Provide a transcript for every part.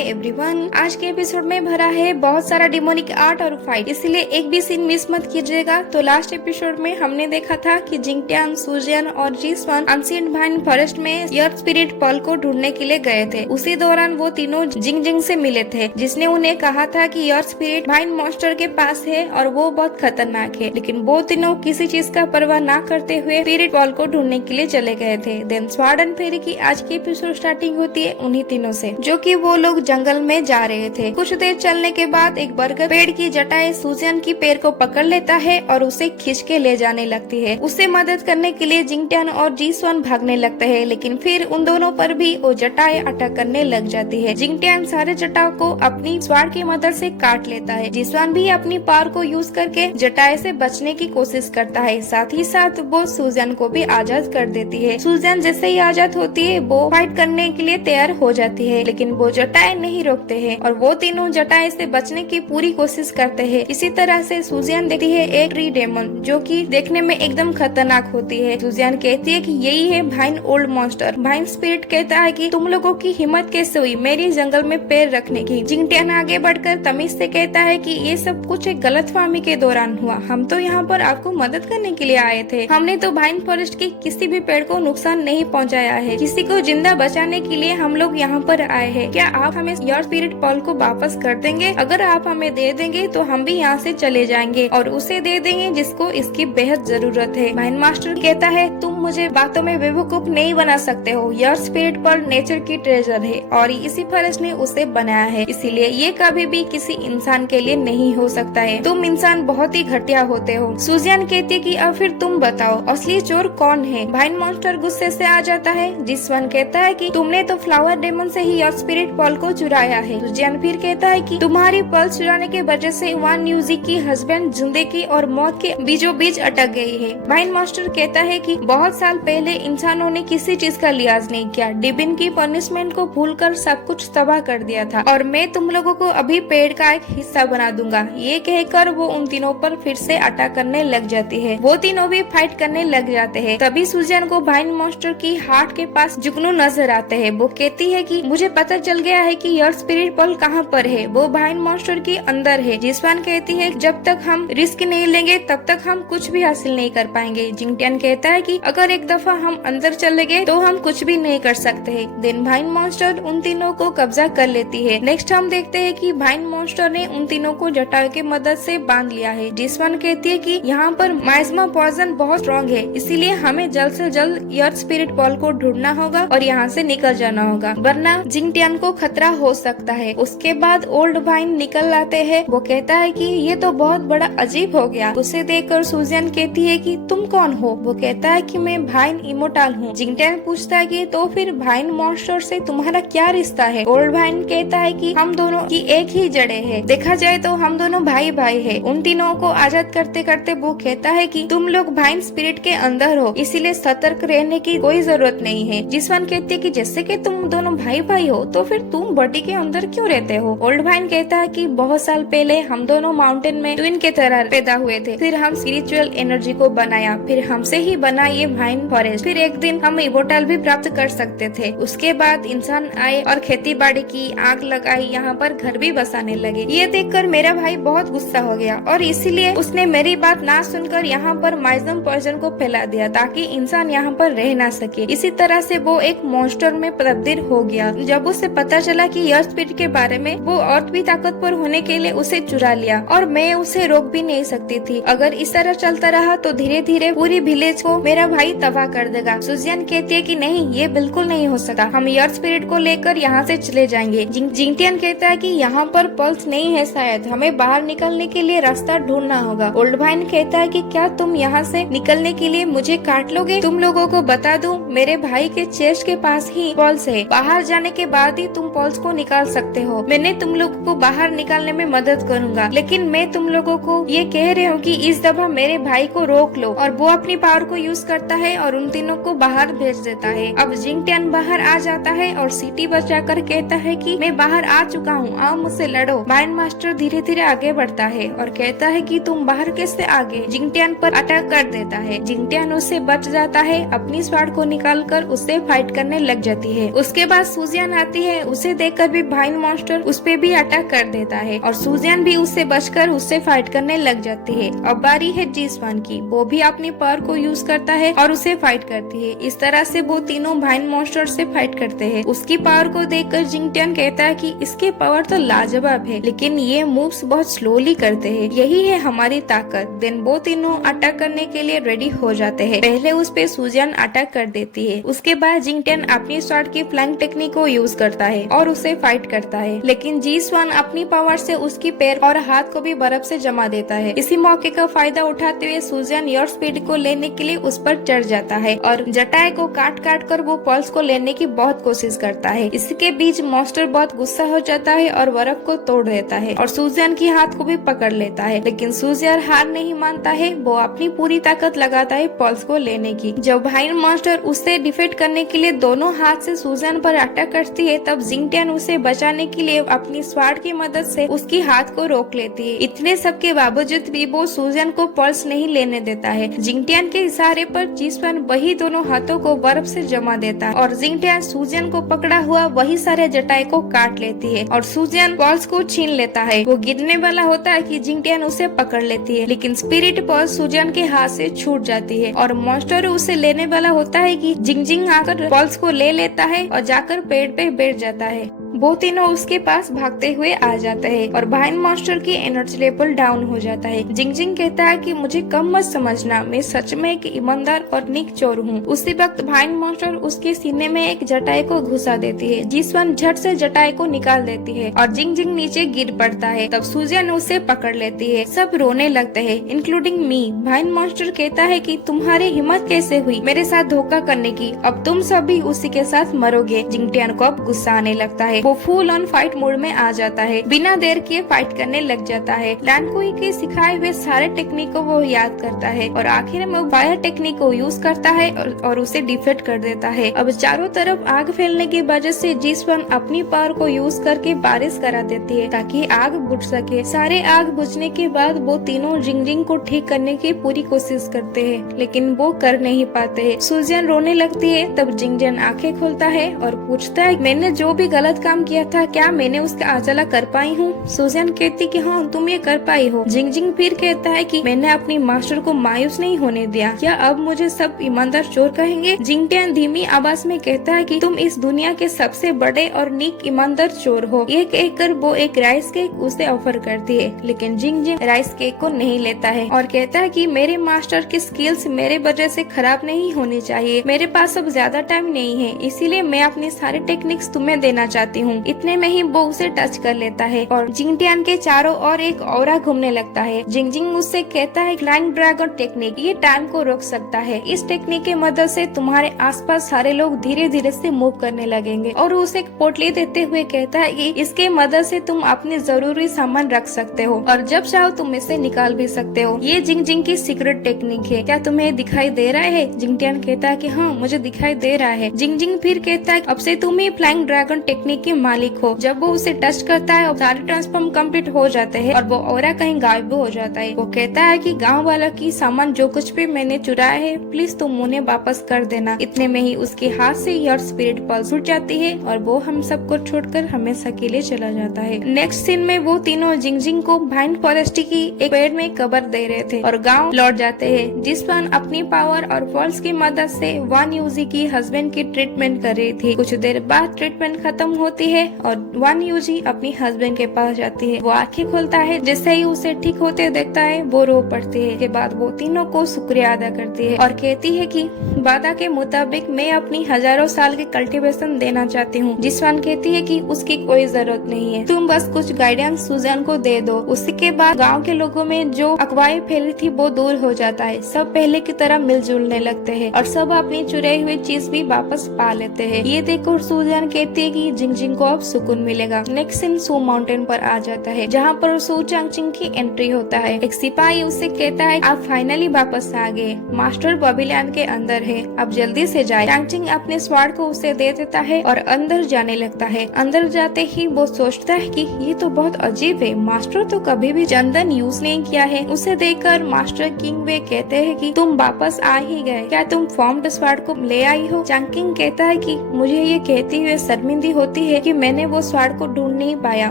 Hi everyone, आज के episode में भरा है बहुत सारा डिमोनिक आर्ट और फाइट, इसलिए एक भी सीन मिस मत कीजिएगा। तो लास्ट एपिसोड में हमने देखा था कि जिंगटियान, सुजियन और जीसवन एंशिएंट भाइन फॉरेस्ट में अर्थ स्पिरिट पर्ल को ढूंढने के लिए गए थे। उसी दौरान वो तीनों जिंग जिंग से मिले थे, जिसने उन्हें कहा था कि अर्थ स्पिरिट भाइन मॉन्स्टर के पास है और वो बहुत खतरनाक है। लेकिन वो तीनों किसी चीज का परवाह न करते हुए स्पिरिट पर्ल को ढूंढने के लिए चले गए थे। देन स्वॉर्ड एंड फेरी की आज की एपिसोड स्टार्टिंग होती है उन्हीं तीनों से, जो कि वो लोग जंगल में जा रहे थे। कुछ देर चलने के बाद एक बरगद पेड़ की जटाएं सुजियन की पैर को पकड़ लेता है और उसे खींच के ले जाने लगती है। उसे मदद करने के लिए जिंगटियान और जीसवन भागने लगते हैं, लेकिन फिर उन दोनों पर भी वो जटाएं अटैक करने लग जाती है। जिंगटियान सारे जटाओं को अपनी स्वॉर्ड की मदद से काट लेता है। जीसवन भी अपनी पावर को यूज करके जटाएं से बचने की कोशिश करता है। साथ ही साथ वो सुजियन को भी आजाद कर देती है। सुजियन जैसे ही आजाद होती है वो फाइट करने के लिए तैयार हो जाती है, लेकिन वो जटाएं नहीं रोकते हैं और वो तीनों जटाएं से बचने की पूरी कोशिश करते हैं। इसी तरह से सुजियन देखती है एक ट्री डेमन, जो कि देखने में एकदम खतरनाक होती है। सुजियन कहती है कि यही है भाइन ओल्ड मॉन्स्टर। भाइन स्पिरिट कहता है कि तुम लोगों की हिम्मत कैसे हुई मेरी जंगल में पैर रखने की। जिंगटियान आगे बढ़कर तमीज से कहता है कि ये सब कुछ एक गलतफहमी के दौरान हुआ। हम तो यहाँ पर आपको मदद करने के लिए आए थे। हमने तो भाइन फॉरेस्ट के किसी भी पेड़ को नुकसान नहीं पहुँचाया है। किसी को जिंदा बचाने के लिए हम लोग यहाँ पर आए हैं। क्या आप हमें योर स्पिरिट पर्ल को वापस कर देंगे? अगर आप हमें दे देंगे तो हम भी यहाँ से चले जाएंगे और उसे दे देंगे जिसको इसकी बेहद जरूरत है। भाइन मास्टर कहता है तुम मुझे बातों में बेवकूफ नहीं बना सकते हो। योर स्पिरिट पर्ल नेचर की ट्रेजर है और इसी फॉरेस्ट ने उसे बनाया है, इसीलिए ये कभी भी किसी इंसान के लिए नहीं हो सकता है। तुम इंसान बहुत ही घटिया होते हो। सुजियन कहती है कि अब फिर तुम बताओ असली चोर कौन है? भाइन मॉन्स्टर गुस्से से आ जाता है। जिसवन कहता है कि तुमने तो फ्लावर डेमन से ही योर स्पिरिट पर्ल को चुराया है। सुजियन फिर कहता है कि तुम्हारी पर्ल चुराने के वजह से वान न्यूजी की हस्बैंड जिंदगी और मौत के बीचों बीच अटक गई है। भाइन मास्टर कहता है कि बहुत साल पहले इंसानों ने किसी चीज का लिहाज नहीं किया, डिबिन की पनिशमेंट को भूलकर सब कुछ तबाह कर दिया था और मैं तुम लोगों को अभी पेड़ का एक हिस्सा बना दूंगा। ये कहकर वो उन तीनों पर फिर से अटैक करने लग जाती है। वो तीनों भी फाइट करने लग जाते हैं। तभी सुजियन को भाइन मास्टर की हार्ट के पास जुगनू नजर आते हैं। वो कहती है कि मुझे पता चल गया है कि योर स्पिरिट पर्ल कहाँ पर है। वो भाइन मॉन्स्टर के अंदर है। जिसवन कहती है जब तक हम रिस्क नहीं लेंगे तब तक हम कुछ भी हासिल नहीं कर पाएंगे। जिंगटियान कहता है कि अगर एक दफा हम अंदर चले गए तो हम कुछ भी नहीं कर सकते हैं। देन भाइन मॉन्स्टर उन तीनों को कब्जा कर लेती है। नेक्स्ट हम देखते हैं कि भाइन मॉन्स्टर ने उन तीनों को जटाओं की मदद से बांध लिया है। जिसवन कहती है कि यहाँ पर माइज्मा पॉइजन बहुत स्ट्रॉन्ग है, इसीलिए हमें जल्द से जल्द योर स्पिरिट पर्ल को ढूंढना होगा और यहाँ से निकल जाना होगा, वरना जिंगटियान को खतरा हो सकता है। उसके बाद ओल्ड भाइन निकल आते हैं। वो कहता है कि ये तो बहुत बड़ा अजीब हो गया। उसे देखकर सुजियन कहती है कि तुम कौन हो? वो कहता है कि मैं भाइन इमोर्टल हूँ। जिंगटियान पूछता है कि तो फिर भाइन मॉन्स्टर से तुम्हारा क्या रिश्ता है? ओल्ड भाइन कहता है कि हम दोनों की एक ही जड़े है, देखा जाए तो हम दोनों भाई भाई है। उन तीनों को आजाद करते करते वो कहता है कि तुम लोग भाइन स्पिरिट के अंदर हो, इसीलिए सतर्क रहने की कोई जरूरत नहीं है। जिसवन कहती है कि जैसे कि तुम दोनों भाई भाई हो तो फिर तुम बॉडी के अंदर क्यों रहते हो? ओल्ड भाइन कहता है कि बहुत साल पहले हम दोनों माउंटेन में ट्विन के तरह पैदा हुए थे, फिर हम स्पिरिचुअल एनर्जी को बनाया, फिर हमसे ही बना ये भाइन फॉरेस्ट, फिर एक दिन हम इमोर्टल भी प्राप्त कर सकते थे। उसके बाद इंसान आए और खेती बाड़ी की, आग लगाई, यहाँ पर घर भी बसाने लगे। ये देखकर मेरा भाई बहुत गुस्सा हो गया और इसीलिए उसने मेरी बात ना सुनकर यहाँ पर माइजम पॉइजन को फैला दिया ताकि इंसान यहाँ पर रह ना सके। इसी तरह से वो एक मॉन्स्टर में तब्दील हो गया। जब उसे पता चला कि योर स्पिरिट के बारे में, वो और भी ताकतवर होने के लिए उसे चुरा लिया और मैं उसे रोक भी नहीं सकती थी। अगर इस तरह चलता रहा तो धीरे धीरे पूरी विलेज को मेरा भाई तबाह कर देगा। सुजियन कहती है कि नहीं, ये बिल्कुल नहीं हो सकता, हम योर स्पिरिट को लेकर यहाँ से चले जाएंगे। जिंगटियान कहता है कि यहाँ पर पल्स नहीं है, शायद हमें बाहर निकलने के लिए रास्ता ढूंढना होगा। ओल्ड भाइन कहता है कि क्या तुम यहाँ से निकलने के लिए मुझे काट लोगे? तुम लोगों को बता दूं, मेरे भाई के चेस्ट के पास ही पल्स है। बाहर जाने के बाद ही तुम पल्स को निकाल सकते हो। मैंने तुम लोगों को बाहर निकालने में मदद करूंगा, लेकिन मैं तुम लोगों को ये कह रही हूँ कि इस दफा मेरे भाई को रोक लो। और वो अपनी पावर को यूज करता है और उन तीनों को बाहर भेज देता है। अब जिंगटियान बाहर आ जाता है और सीटी बजाकर कहता है कि मैं बाहर आ चुका हूँ, आओ मुझसे लड़ो। भाइन मास्टर धीरे धीरे आगे बढ़ता है और कहता है कि तुम बाहर कैसे आ गए? जिंगटियान पर अटैक कर देता है। जिंगटियान उससे बच जाता है, अपनी स्वॉर्ड को निकालकर उससे फाइट करने लग जाती है। उसके बाद सुजियन आती है। उसे देखकर भी भाइन मॉन्स्टर उस पे भी अटैक कर देता है और सुजियन भी उससे बचकर उससे फाइट करने लग जाती है। अब बारी है जी-स्वान की, वो भी अपनी पावर को यूज करता है और उसे फाइट करती है। इस तरह से वो तीनों भाइन मॉन्स्टर से फाइट करते हैं। उसकी पावर को देखकर जिंगटियान कहता है कि इसके पावर तो लाजवाब है, लेकिन ये मूव्स बहुत स्लोली करते हैं, यही है हमारी ताकत। देन वो तीनों अटैक करने के लिए रेडी हो जाते हैं। पहले उस पे सुजियन अटैक कर देती है, उसके बाद जिंगटियान अपनी स्वॉर्ड की फ्लैंक टेक्निक को यूज करता है और उसे फाइट करता है, लेकिन जी-स्वान अपनी पावर से उसकी पैर और हाथ को भी बर्फ से जमा देता है। इसी मौके का फायदा उठाते हुए सुजियन योर स्पीड को लेने के लिए उस पर चढ़ जाता है और जटाई को काट काट कर वो पल्स को लेने की बहुत कोशिश करता है। इसके बीच मॉन्स्टर बहुत गुस्सा हो जाता है और बर्फ को तोड़ देता है और सुजियन की हाथ को भी पकड़ लेता है, लेकिन सुजियन हार नहीं मानता है। वो अपनी पूरी ताकत लगाता है पल्स को लेने की। जब भाइन मॉन्स्टर उससे डिफीट करने के लिए दोनों हाथ से सुजियन पर अटैक करती है, तब जिंगटियान उसे बचाने के लिए अपनी स्वॉर्ड की मदद से उसकी हाथ को रोक लेती है। इतने सब के बावजूद भी वो सुजियन को पल्स नहीं लेने देता है। जिंगटियान के इशारे पर जी-स्वान वही दोनों हाथों को बर्फ से जमा देता है और जिंगटियान सुजियन को पकड़ा हुआ वही सारे जटाई को काट लेती है और सुजियन पल्स को छीन लेता है। वो गिरने वाला होता है कि जिंगटियान उसे पकड़ लेती है, लेकिन स्पिरिट पल्स सुजियन के हाथ से छूट जाती है और मॉन्स्टर उसे लेने वाला होता है कि जिंग आकर पल्स को ले लेता है और जाकर पेड़ पे बैठ जाता है। वो तीनों उसके पास भागते हुए आ जाते हैं और भाइन मॉन्स्टर की एनर्जी लेवल डाउन हो जाता है। जिंग कहता है कि मुझे कम मत समझना, मैं सच में एक ईमानदार और नेक चोर हूँ। उसी वक्त भाइन मॉन्स्टर उसके सीने में एक जटाई को घुसा देती है। जी-स्वान झट से जटाई को निकाल देती है और जिंग नीचे गिर पड़ता है। तब सुजियन उसे पकड़ लेती है। सब रोने लगते हैं, इंक्लूडिंग मी। भाइन मॉन्स्टर कहता है कि तुम्हारी हिम्मत कैसे हुई मेरे साथ धोखा करने की, अब तुम सब भी उसी के साथ मरोगे। जिंगटियान को अब गुस्सा आने लगता है। वो फुल ऑन फाइट मोड में आ जाता है, बिना देर किए फाइट करने लग जाता है। लैंडकुई के सिखाए हुए सारे टेक्निक को वो याद करता है और आखिर में वो फायर टेक्निक को यूज करता है और उसे डिफीट कर देता है। अब चारों तरफ आग फैलने की वजह से जी-स्वान अपनी पावर को यूज करके बारिश करा देती है ताकि आग बुझ सके। सारे आग बुझने के बाद वो तीनों जिंग को ठीक करने की पूरी कोशिश करते हैं, लेकिन वो कर नहीं पाते हैं। सुजियन रोने लगती है। तब जिंग आंखें खोलता है और पूछता है मैंने जो भी गलत काम किया था क्या मैंने उसका उजाला कर पाई हूँ? सुजियन कहती कि हाँ तुम ये कर पाई हो। जिंग फिर कहता है कि मैंने अपनी मास्टर को मायूस नहीं होने दिया, क्या अब मुझे सब ईमानदार चोर कहेंगे? जिंगटियान धीमी आवाज में कहता है कि तुम इस दुनिया के सबसे बड़े और नेक ईमानदार चोर हो। ये कहकर वो एक राइस केक उसे ऑफर करती है, लेकिन जिंग राइस केक को नहीं लेता है और कहता है कि मेरे मास्टर की स्किल्स मेरे वजह से खराब नहीं होनी चाहिए। मेरे पास अब ज्यादा टाइम नहीं है, इसीलिए मैं अपनी सारी टेक्निक्स तुम्हें देना चाहती हूँ। इतने में ही वो उसे टच कर लेता है और जिंगटियान के चारों ओर एक ऑरा घूमने लगता है। जिंग उससे कहता है फ्लाइंग ड्रैगन टेक्निक, ये टाइम को रोक सकता है। इस टेक्निक की मदद से तुम्हारे आसपास सारे लोग धीरे धीरे से मूव करने लगेंगे और उसे एक पोटली देते हुए कहता है कि इसके मदद से तुम अपने जरूरी सामान रख सकते हो और जब चाहो तुम इसे निकाल भी सकते हो। ये जिंग की सीक्रेट टेक्निक है, क्या तुम्हें दिखाई दे रहा है? जिंगटियान कहता है कि हाँ मुझे दिखाई दे रहा है। जिंग फिर कहता है अब से तुम ही फ्लाइंग ड्रैगन टेक्निक के मालिक हो। जब वो उसे टच करता है और सारे ट्रांसफॉर्म कंप्लीट हो जाते हैं और वो ऑरा कहीं गायब हो जाता है। वो कहता है कि गांव वाला की सामान जो कुछ भी मैंने चुराया है प्लीज तुम उन्हें वापस कर देना। इतने में ही उसके हाथ से योर स्पिरिट पल्स उठ जाती है और वो हम सबको छोड़कर हमेशा के लिए चला जाता है। नेक्स्ट सीन में वो तीनों जिंग को भाइन फॉरेस्ट की एक पेड़ में कब्र दे रहे थे और गाँव लौट जाते हैं। जी-स्वान अपनी पावर और पल्स की मदद से वन यूजी की हस्बैंड की ट्रीटमेंट कर रही थी। कुछ देर बाद ट्रीटमेंट खत्म होती है और वन यूजी अपनी हस्बैंड के पास जाती है। वो आंखें खोलता है, जैसे ही उसे ठीक होते देखता है वो रो पड़ती है। के बाद वो तीनों को शुक्रिया अदा करती है और कहती है कि वादा के मुताबिक मैं अपनी हजारों साल की कल्टीवेशन देना चाहती हूँ। जी-स्वान कहती है कि उसकी कोई जरूरत नहीं है, तुम बस कुछ गाइडेंस सुजियन को दे दो। उसी के बाद गाँव के लोगों में जो अफवाहें फैली थी वो दूर हो जाता है। सब पहले की तरह मिलजुलने लगते हैं और सब अपनी चुराई हुई चीज भी वापस पा लेते हैं। ये देखकर सुजियन कहती है कि जिंग को अब सुकून मिलेगा। नेक्स्ट सीन सू माउंटेन पर आ जाता है जहाँ पर सू चांगचिंग की एंट्री होता है। एक सिपाही उससे कहता है आप फाइनली वापस आ गए, मास्टर पवेलियन के अंदर है, अब जल्दी से जाए। चांगचिंग अपने स्वॉर्ड को उसे दे देता है और अंदर जाने लगता है। अंदर जाते ही वो सोचता है कि ये तो बहुत अजीब है, मास्टर तो कभी भी चंदन यूज नहीं किया है। उसे देखकर मास्टर किंग वे कहते हैं कि तुम वापस आ ही गए, क्या तुम फॉर्म्ड स्वॉर्ड को ले आई हो? चांगचिंग कहता है कि मुझे ये कहते हुए शर्मिंदी होती है क्योंकि मैंने वो स्वाड को ढूंढ नहीं पाया।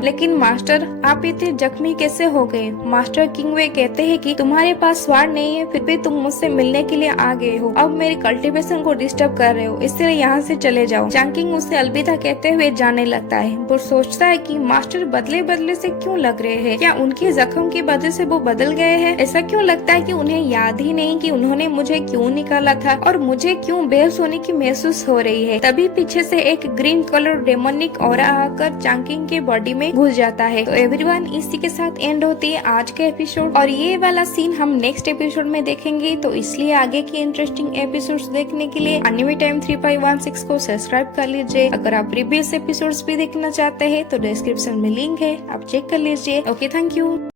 लेकिन मास्टर, आप इतने जख्मी कैसे हो गए? मास्टर किंगवे कहते हैं कि तुम्हारे पास स्वाड नहीं है, फिर भी तुम मुझसे मिलने के लिए आ गए हो। अब मेरी कल्टीवेशन को डिस्टर्ब कर रहे हो, इसलिए यहाँ से चले जाओ। चांकिंग उसे अलविदा कहते हुए जाने लगता है। वो सोचता है कि मास्टर बदले बदले से क्यों लग रहे हैं? क्या उनके जख्म की वजह से वो बदल गए हैं? ऐसा क्यों लगता है कि उन्हें याद ही नहीं कि उन्होंने मुझे क्यों निकाला था और मुझे क्यों बेहोश होने की महसूस हो रही है। तभी पीछे से एक ग्रीन कलर डेमोनिक ऑरा आकर चांकिंग के बॉडी में घुस जाता है। तो एवरीवन, इसी के साथ एंड होती है आज के एपिसोड और ये वाला सीन हम नेक्स्ट एपिसोड में देखेंगे। तो इसलिए आगे की इंटरेस्टिंग एपिसोड्स देखने के लिए एनिमे टाइम 3516 को सब्सक्राइब कर लीजिए। अगर आप प्रीवियस एपिसोड्स भी देखना चाहते हैं तो डिस्क्रिप्शन में लिंक है, आप चेक कर लीजिए। Okay, thank you.